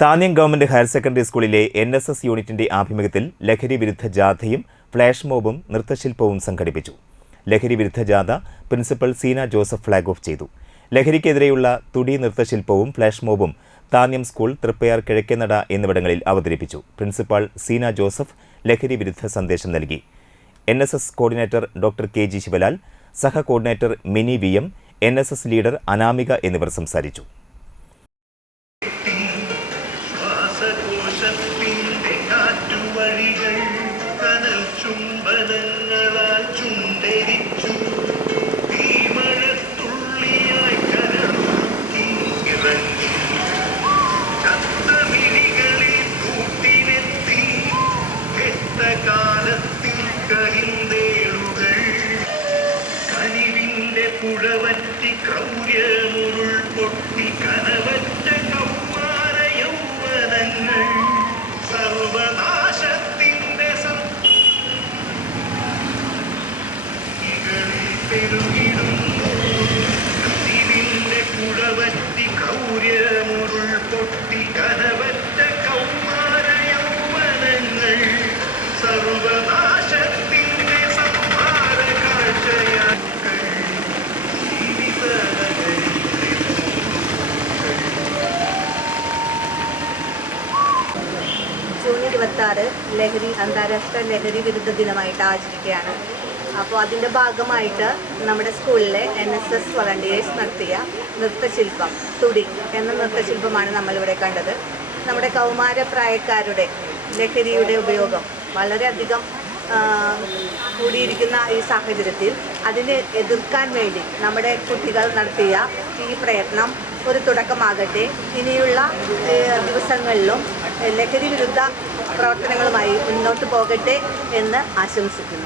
Thanyam government higher secondary സ്കൂളിലെ N S S യൂണിറ്റിന്റെ ആഭിമുഖ്യത്തിൽ ലഹരി വിരുദ്ധ ജാഥയും ഫ്ലാഷ് മോബും നൃത്തശില്പവും സംഘടിപ്പിച്ചു. ലഹരി വിരുദ്ധ ജാഥ principal Seena Joseph flag off ചെയ്തു. ലഹരിക്കെതിരെയുള്ള തുടി നൃത്തശില്പവും ഫ്ലാഷ് മോബും താന്യം സ്കൂൾ തൃപ്പയാർ കിഴക്കേനട എന്നിവിടങ്ങളിൽ അവതരിപ്പിച്ചു. പ്രിൻസിപ്പൽ സീന ജോസഫ് ലഹരി വിരുദ്ധ സന്ദേശം നൽകി. N S S coordinator doctor K G Sivalal സഹ coordinator Mini V M N S S leader Anamika എന്നിവർ സംസാരിച്ചു. ശ്വാസകോശത്തിന്റെ കാറ്റുവഴികൾ കനൽ ചുംബനങ്ങളാൽ ചുണ്ടരിച്ചു. തീമഴത്തുള്ളിയായി കനിവിന്റെ പുഴവറ്റി ക്രൗര്യമുരുൾ ജൂൺ ഇരുപത്തി ആറ് ലഹരി അന്താരാഷ്ട്ര ലഹരി വിരുദ്ധ ദിനമായിട്ട് ആചരിക്കുകയാണ്. അപ്പോൾ അതിന്റെ ഭാഗമായിട്ട് നമ്മുടെ സ്കൂളിലെ എൻ എസ് എസ് വളണ്ടിയേഴ്സ് നടത്തിയ നൃത്തശില്പം തുടി എന്ന നൃത്തശില്പമാണ് നമ്മളിവിടെ കണ്ടത്. നമ്മുടെ കൗമാരപ്രായക്കാരുടെ ലഹരിയുടെ ഉപയോഗം വളരെയധികം കൂടിയിരിക്കുന്ന ഈ സാഹചര്യത്തിൽ അതിനെ എതിർക്കാൻ വേണ്ടി നമ്മുടെ കുട്ടികൾ നടത്തിയ ഈ പ്രയത്നം ഒരു തുടക്കമാകട്ടെ. ഇനിയുള്ള ദിവസങ്ങളിലും ലഹരി വിരുദ്ധ പ്രവർത്തനങ്ങളുമായി മുന്നോട്ട് പോകട്ടെ എന്ന് ആശംസിക്കുന്നു.